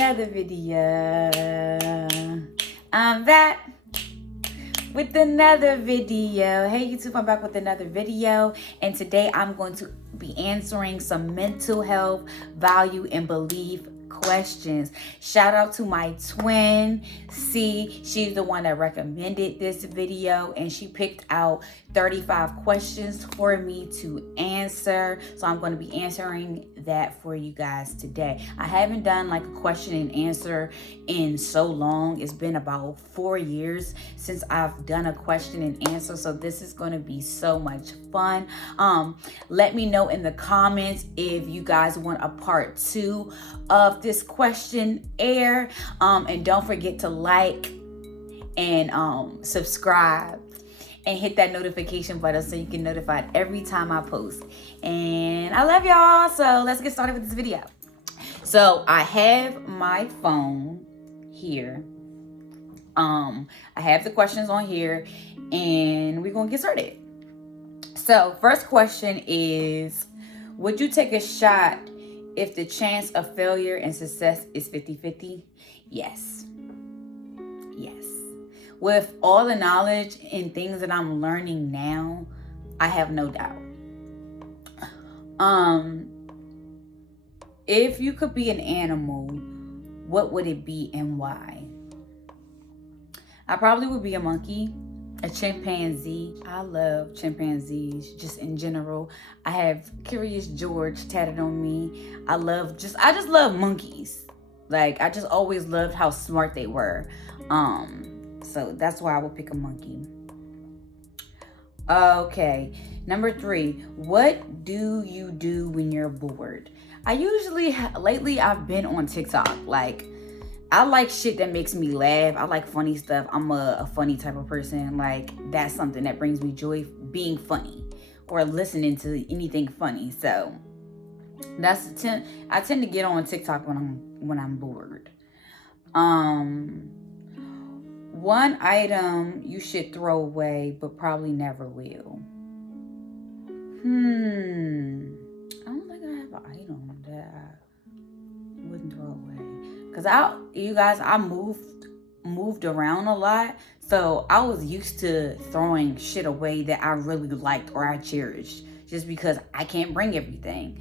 another video. I'm back with another video. Hey YouTube, I'm back with another video, and today I'm going to be answering some mental health, value, and belief questions. Shout out to my twin C. She's the one that recommended this video, and she picked out 35 questions for me to answer. So I'm going to be answering that for you guys today. I haven't done like a question and answer in so long. It's been about 4 years since I've done a question and answer, so this is going to be so much fun. Let me know in the comments if you guys want a part 2 of this questionnaire, and don't forget to like and subscribe and hit that notification button so you can get notified every time I post. And I love y'all, so let's get started with this video. So I have my phone here. I have the questions on here, and we're gonna get started. So first question is, would you take a shot if the chance of failure and success is 50-50? Yes. Yes. With all the knowledge and things that I'm learning now, I have no doubt. If you could be an animal, what would it be and why? I probably would be a monkey, a chimpanzee. I love chimpanzees just in general. I have Curious George tatted on me. I just love monkeys. Like, I just always loved how smart they were. So that's why I would pick a monkey. Okay, number 3. What do you do when you're bored? Lately I've been on TikTok. Like, I like shit that makes me laugh. I like funny stuff. I'm a funny type of person. Like, that's something that brings me joy, being funny or listening to anything funny. So I tend to get on TikTok when I'm bored. One item you should throw away but probably never will. I don't think I have an item that I wouldn't throw away. Cause I moved around a lot, so I was used to throwing shit away that I really liked or I cherished, just because I can't bring everything.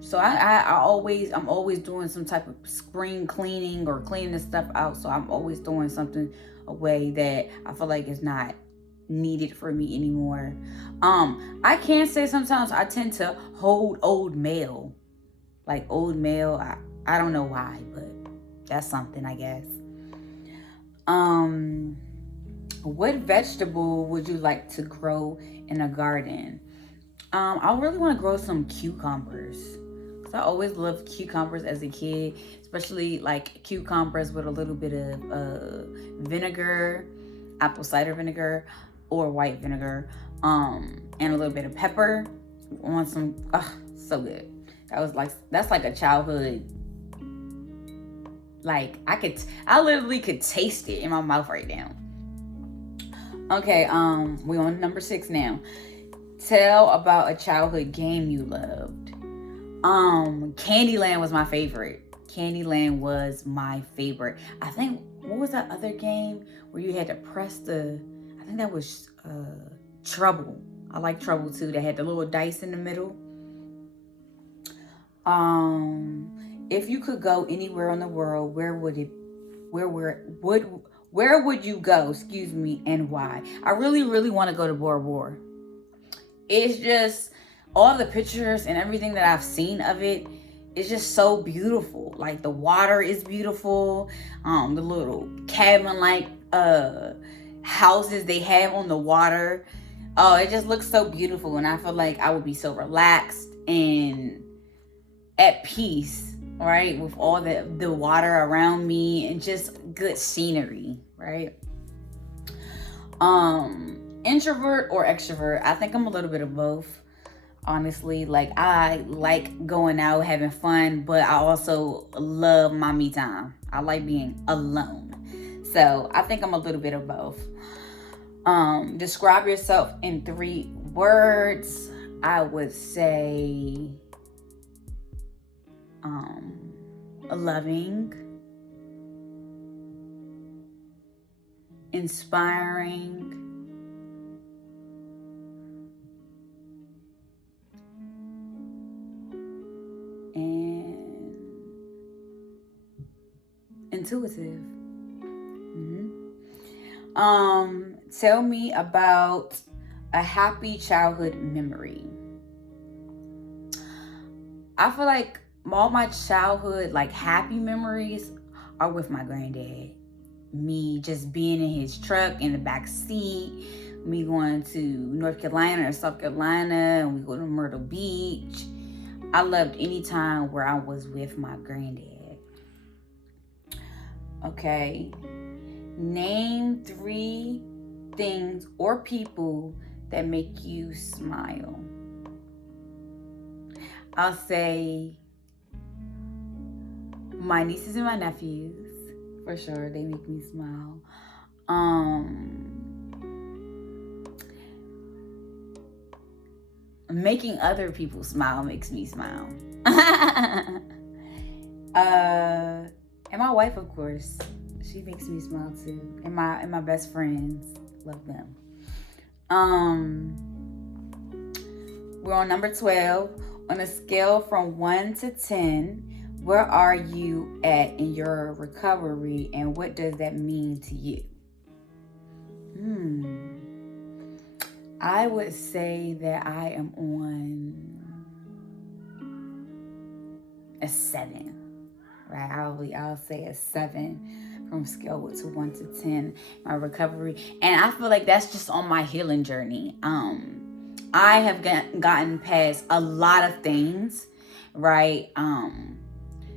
So I'm always doing some type of spring cleaning or cleaning this stuff out. So I'm always throwing something away that I feel like is not needed for me anymore. I can say sometimes I tend to hold old mail. Like old mail, I don't know why, but that's something, I guess. What vegetable would you like to grow in a garden? I really want to grow some cucumbers. I always loved cucumbers as a kid, especially like cucumbers with a little bit of vinegar, apple cider vinegar or white vinegar, and a little bit of pepper on some. So good. That's like a childhood. Like, I literally could taste it in my mouth right now. Okay, we on number 6 now. Tell about a childhood game you loved. Candyland was my favorite. I think, what was that other game where you had to press I think that was Trouble. I like Trouble too. They had the little dice in the middle. If you could go anywhere in the world, where would you go? Excuse me, and why? I really want to go to Bora Bora. It's just all the pictures and everything that I've seen of it is just so beautiful. Like, the water is beautiful. The little cabin-like houses they have on the water. Oh, it just looks so beautiful, and I feel like I would be so relaxed and at peace, right? With all the water around me and just good scenery, right? Introvert or extrovert? I think I'm a little bit of both. Honestly, like, I like going out, having fun, but I also love my me time. I like being alone. So I think I'm a little bit of both. Describe yourself in 3 words. I would say loving, inspiring, and intuitive. Tell me about a happy childhood memory. I feel like all my childhood, like, happy memories are with my granddad. Me just being in his truck in the back seat, me going to North Carolina or South Carolina, and we go to Myrtle Beach. I loved any time where I was with my granddad. Okay. Name 3 things or people that make you smile. I'll say my nieces and my nephews, for sure. They make me smile. Making other people smile makes me smile. And my wife, of course, she makes me smile too. And my best friends, love them. We're on number 12. On a scale from 1 to 10, where are you at in your recovery, and what does that mean to you? I would say that I am on a 7. Right? I'll say a 7 from scale to 1 to 10, my recovery. And I feel like that's just on my healing journey. I have gotten past a lot of things, right?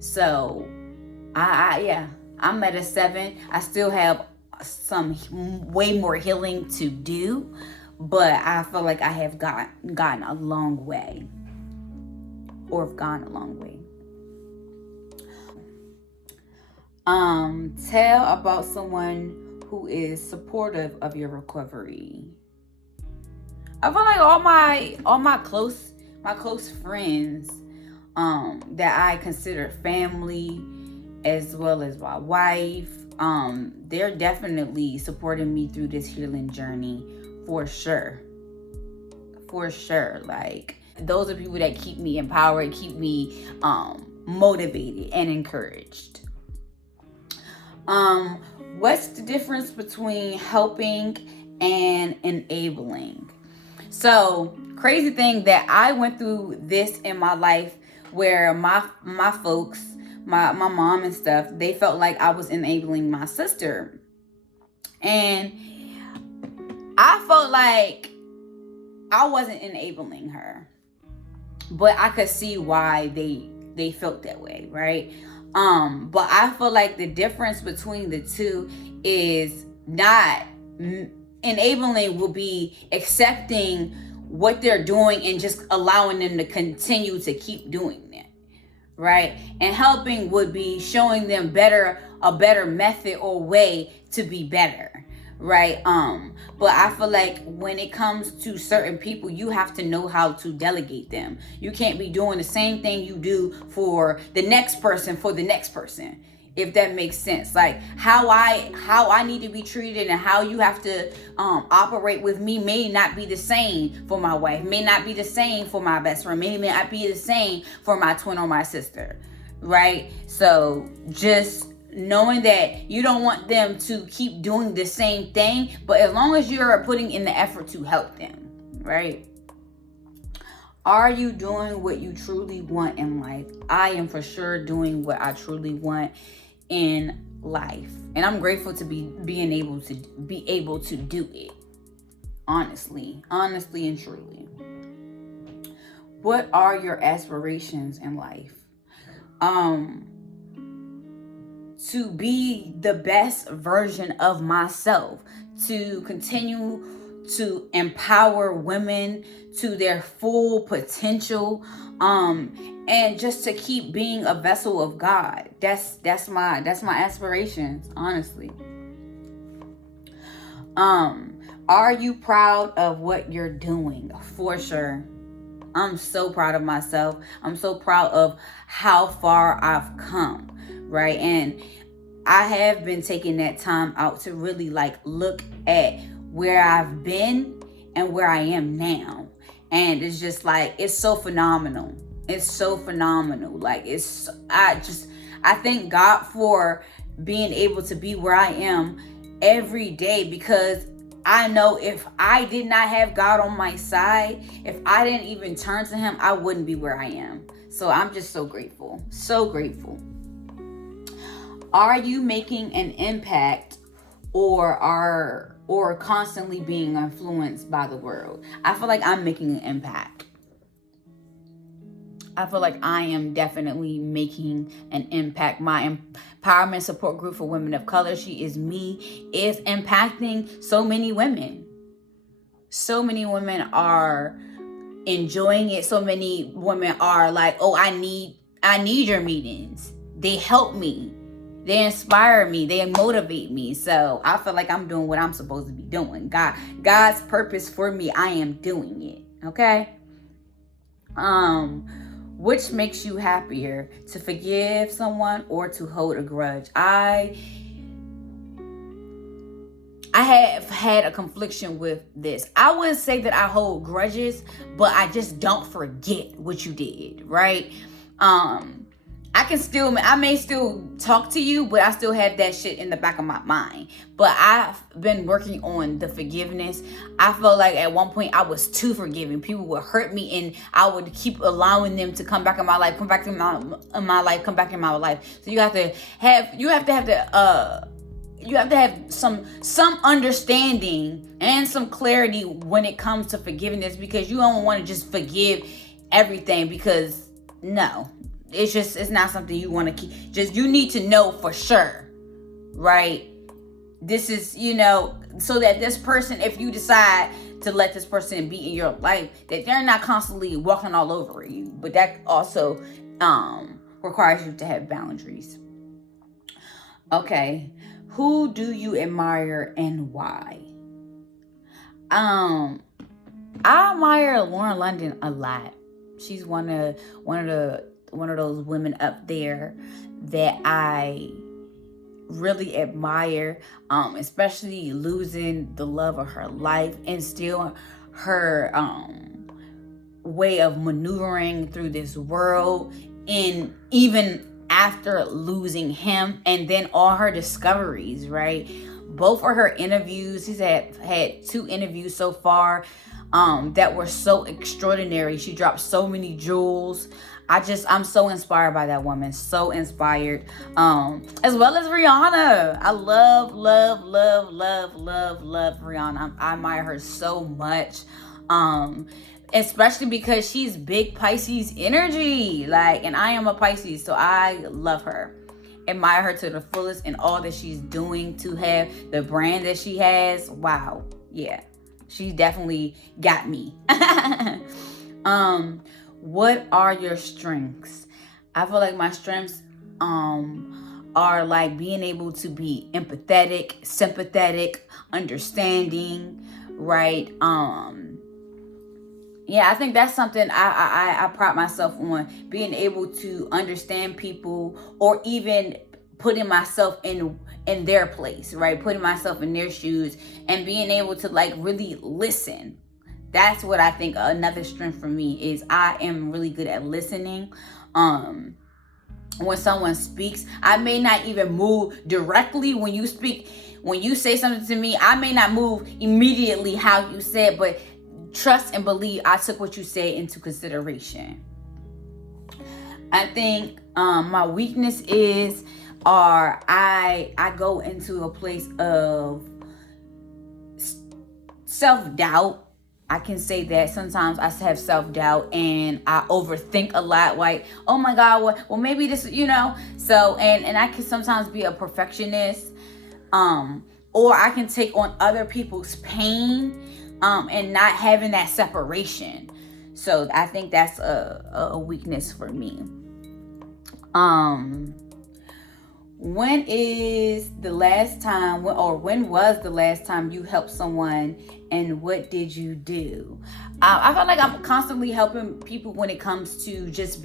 So I'm at a 7. I still have some way more healing to do, but I feel like I have gotten a long way, or have gone a long way. Tell about someone who is supportive of your recovery. I feel like all my close friends that I consider family, as well as my wife, they're definitely supporting me through this healing journey, for sure. Like, those are people that keep me empowered, keep me motivated and encouraged. What's the difference between helping and enabling? So, crazy thing that I went through this in my life, where my folks, my mom and stuff, they felt like I was enabling my sister. And I felt like I wasn't enabling her. But I could see why they felt that way, right? But I feel like the difference between the two is not enabling will be accepting what they're doing and just allowing them to continue to keep doing that, right? And helping would be showing them a better method or way to be better, right? But I feel like when it comes to certain people, you have to know how to delegate them. You can't be doing the same thing you do for the next person, if that makes sense. Like, how I need to be treated and how you have to operate with me may not be the same for my wife, may not be the same for my best friend, may not be the same for my twin or my sister, right? So just knowing that you don't want them to keep doing the same thing, but as long as you're putting in the effort to help them, right? Are you doing what you truly want in life? I am for sure doing what I truly want in life, and I'm grateful to being able to do it. Honestly and truly. What are your aspirations in life? To be the best version of myself, to continue to empower women to their full potential, and just to keep being a vessel of God. That's my aspirations, honestly. Are you proud of what you're doing? For sure. I'm so proud of myself. I'm so proud of how far I've come, right? And I have been taking that time out to really like look at where I've been and where I am now. And it's just like, it's so phenomenal. It's so phenomenal. Like, I thank God for being able to be where I am every day, because I know if I did not have God on my side, if I didn't even turn to him, I wouldn't be where I am. So I'm just so grateful. So grateful. Are you making an impact or constantly being influenced by the world? I feel like I'm making an impact. I feel like I am definitely making an impact. My empowerment support group for women of color, She Is Me, is impacting so many women. So many women are enjoying it. So many women are like, oh, I need your meetings. They help me. They inspire me. They motivate me. So I feel like I'm doing what I'm supposed to be doing. God's purpose for me, I am doing it. Okay? Which makes you happier, to forgive someone or to hold a grudge? I have had a confliction with this. I wouldn't say that I hold grudges, but I just don't forget what you did, right? I may still talk to you, but I still have that shit in the back of my mind. But I've been working on the forgiveness. I felt like at one point I was too forgiving. People would hurt me and I would keep allowing them to come back in my life, come back in my life. So you have to have some understanding and some clarity when it comes to forgiveness, because you don't want to just forgive everything, because no. It's not something you want to keep. Just, you need to know for sure, right? This is, so that this person, if you decide to let this person be in your life, that they're not constantly walking all over you. But that also requires you to have boundaries. Okay. Who do you admire and why? I admire Lauren London a lot. She's one of those women up there that I really admire, especially losing the love of her life and still her way of maneuvering through this world, and even after losing him, and then all her discoveries, right? Both of her interviews, she's had 2 interviews so far that were so extraordinary. She dropped so many jewels. I'm so inspired by that woman. So inspired. As well as Rihanna. I love Rihanna. I admire her so much. Especially because she's big Pisces energy. And I am a Pisces, so I love her. Admire her to the fullest in all that she's doing, to have the brand that she has. Wow. Yeah. She definitely got me. What are your strengths? I feel like my strengths are like being able to be empathetic, sympathetic, understanding, right? Yeah, I think that's something I pride myself on, being able to understand people, or even putting myself in their place, right? Putting myself in their shoes and being able to really listen. That's what I think another strength for me is. I am really good at listening. When someone speaks, I may not even move directly when you speak. When you say something to me, I may not move immediately how you said, but trust and believe I took what you said into consideration. I think my weakness is, I go into a place of self-doubt. I can say that sometimes I have self-doubt and I overthink a lot. Like, oh my God, well maybe this, So, and I can sometimes be a perfectionist, or I can take on other people's pain, and not having that separation. So I think that's a weakness for me. When is the last time, or when was the last time you helped someone, and what did you do? I feel like I'm constantly helping people when it comes to just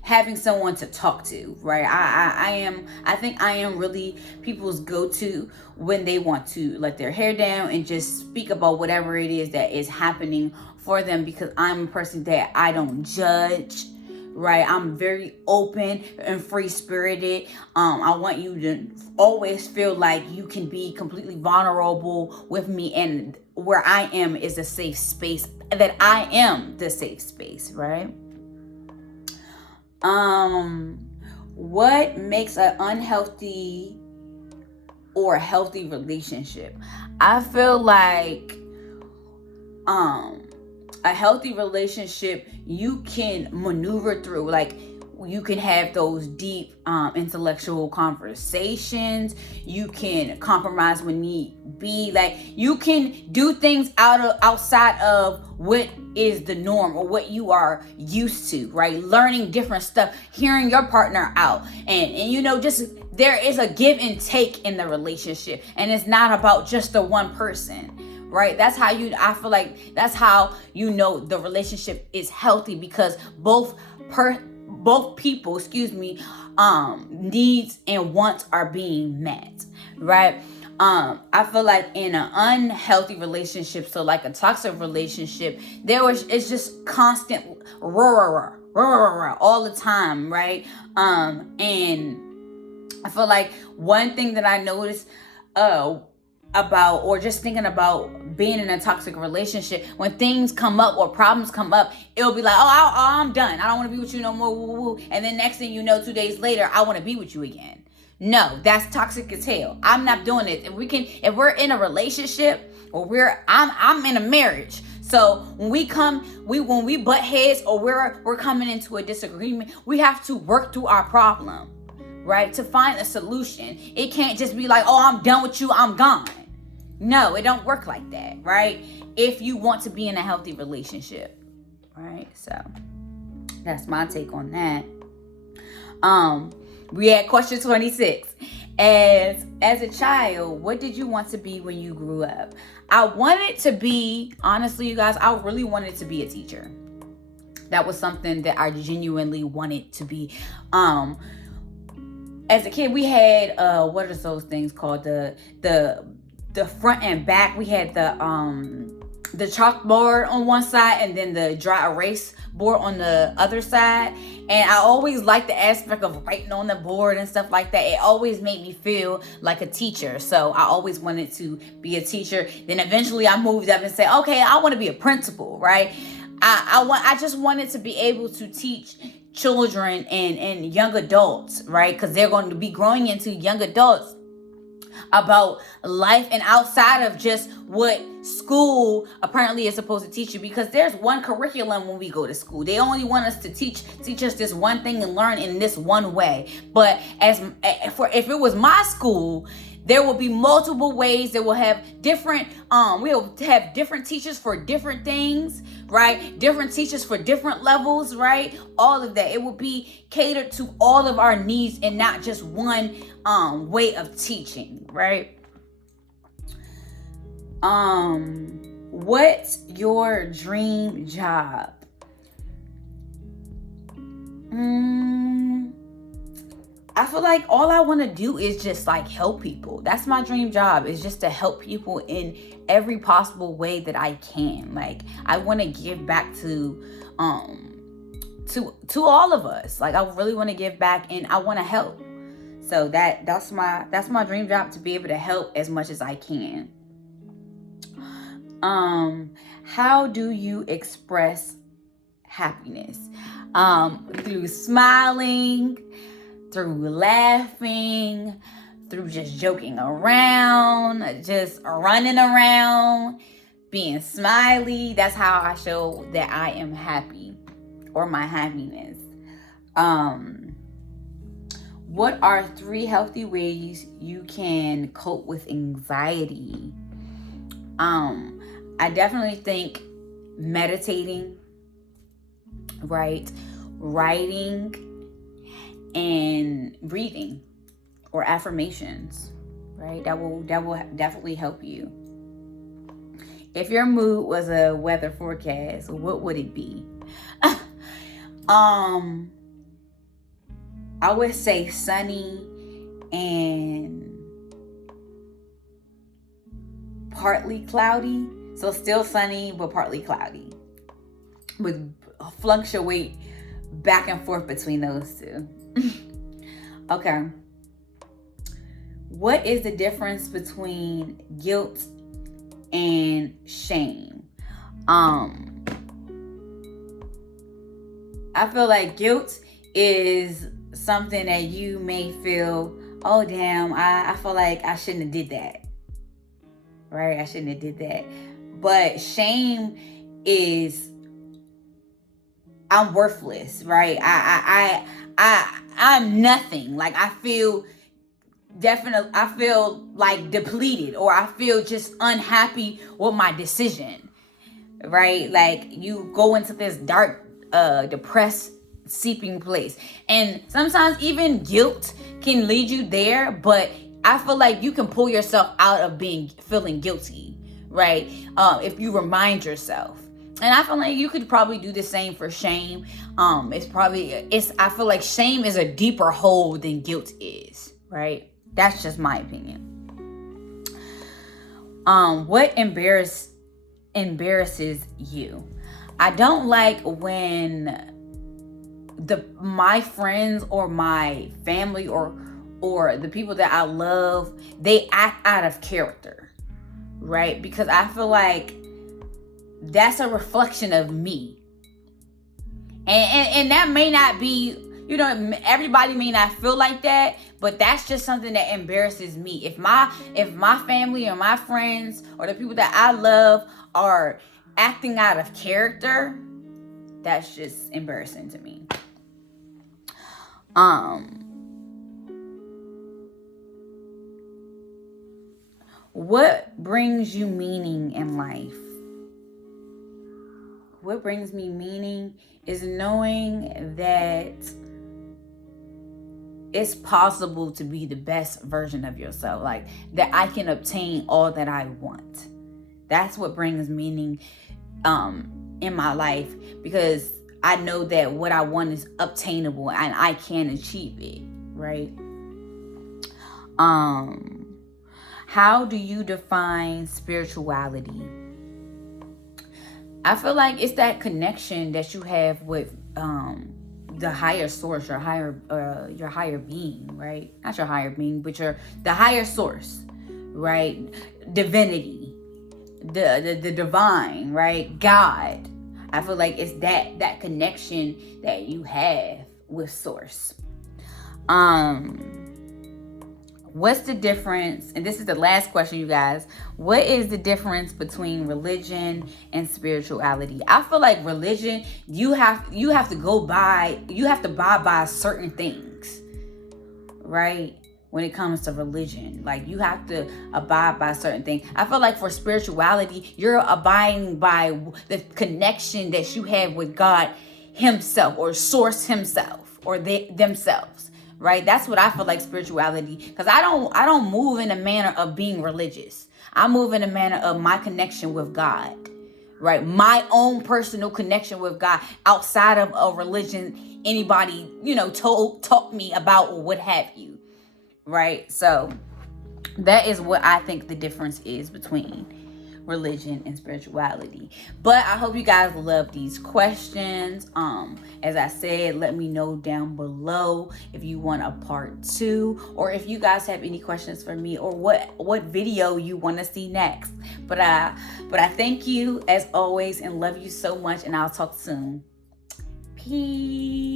having someone to talk to, right? I think I am really people's go-to when they want to let their hair down and just speak about whatever it is that is happening for them, because I'm a person that I don't judge. Right, I'm very open and free spirited. I want you to always feel like you can be completely vulnerable with me, and where I am is a safe space, that I am the safe space, right? What makes an unhealthy or a healthy relationship? I feel like a healthy relationship, you can maneuver through, like you can have those deep intellectual conversations. You can compromise when need be. Like you can do things outside of what is the norm or what you are used to, right? Learning different stuff, hearing your partner out, and just there is a give and take in the relationship, and it's not about just the one person. Right? I feel like that's how the relationship is healthy, because both people, needs and wants are being met, right? I feel like in an unhealthy relationship, so like a toxic relationship, it's just constant roar all the time, right? And I feel like one thing that I noticed about, or just thinking about being in a toxic relationship, when things come up or problems come up, it'll be like, I'm done, I don't want to be with you no more, woo, woo. And then next thing you know, 2 days later, I want to be with you again. No, that's toxic as hell. I'm not doing it. If we're in a relationship, or I'm in a marriage, so when we butt heads, or we're coming into a disagreement, we have to work through our problem, right, to find a solution. It can't just be like, I'm done with you, I'm gone. No, it don't work like that, right? If you want to be in a healthy relationship, right? So that's my take on that. We at question 26. As a child, what did you want to be when you grew up? I wanted to be, honestly, you guys, I really wanted to be a teacher. That was something that I genuinely wanted to be. As a kid, we had what are those things called? The front and back. We had the chalkboard on one side, and then the dry erase board on the other side. And I always liked the aspect of writing on the board and stuff like that. It always made me feel like a teacher. So I always wanted to be a teacher. Then eventually I moved up and said, okay, I want to be a principal, right? I just wanted to be able to teach children and young adults, right? Because they're going to be growing into young adults, about life and outside of just what school apparently is supposed to teach you, because there's one curriculum when we go to school. They only want us to teach us this one thing and learn in this one way. But if it was my school, there will be multiple ways that will have different, we'll have different teachers for different things, right? Different teachers for different levels, right? All of that. It will be catered to all of our needs and not just one way of teaching, right? What's your dream job? I feel like all I want to do is just like help people. That's my dream job, is just to help people in every possible way that I can. Like I want to give back to all of us. Like I really want to give back, and I want to help. So that's my dream job, to be able to help as much as I can. How do you express happiness? Through smiling, through laughing, through just joking around, just running around, being smiley. That's how I show that I am happy, or my happiness. What are 3 healthy ways you can cope with anxiety? I definitely think meditating, right? Writing and breathing. or affirmations, right? That will definitely help you. If your mood was a weather forecast, what would it be? I would say sunny and partly cloudy. So still sunny, but partly cloudy. Would fluctuate back and forth between those two. Okay. What is the difference between guilt and shame? I feel like guilt is something that you may feel, oh damn, I feel like I shouldn't have did that. Right? I shouldn't have did that. But shame is I'm worthless, right? I'm nothing. Like I feel like depleted, or I feel just unhappy with my decision. Right? Like you go into this dark, depressed, seeping place. And sometimes even guilt can lead you there, but I feel like you can pull yourself out of feeling guilty, right? If you remind yourself. And I feel like you could probably do the same for shame. I feel like shame is a deeper hole than guilt is, right? That's just my opinion. What embarrasses you? I don't like when my friends or my family or the people that I love, they act out of character, right? Because I feel like that's a reflection of me. And that may not be, everybody may not feel like that, but that's just something that embarrasses me. If my family or my friends or the people that I love are acting out of character, that's just embarrassing to me. What brings you meaning in life? What brings me meaning is knowing that it's possible to be the best version of yourself. Like that I can obtain all that I want. That's what brings meaning in my life, because I know that what I want is obtainable and I can achieve it, right? How do you define spirituality? I feel like it's that connection that you have with the higher source, your higher being, right? Not your higher being, but the higher source, right? Divinity, the divine, right? God. I feel like it's that connection that you have with source. What's the difference? And this is the last question, you guys. What is the difference between religion and spirituality? I feel like religion, you have to abide by certain things, right? When it comes to religion, like you have to abide by certain things. I feel like for spirituality, you're abiding by the connection that you have with God Himself, or Source Himself, or themselves. Right? That's what I feel like spirituality. Because I don't move in a manner of being religious. I move in a manner of my connection with God. Right? My own personal connection with God outside of a religion anybody, taught me about, or what have you. Right? So that is what I think the difference is between religion and spirituality. But I hope you guys love these questions. As I said, let me know down below if you want a part 2, or if you guys have any questions for me, or what video you want to see next. But I thank you as always and love you so much, and I'll talk soon. Peace.